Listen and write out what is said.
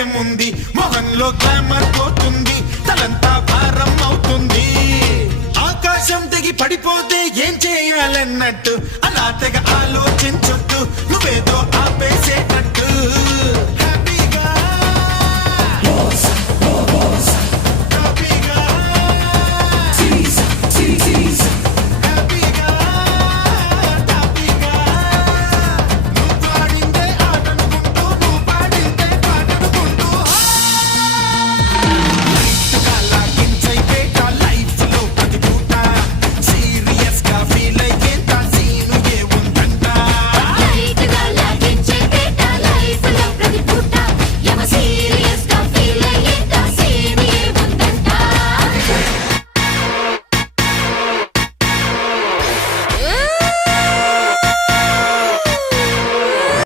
ఏముంది, మొహంలో గ్లామర్ పోతుంది, తలంతా భారం అవుతుంది. ఆకాశం తెగి పడిపోతే ఏం చేయాలన్నట్టు అలా తెగ ఆలోచించ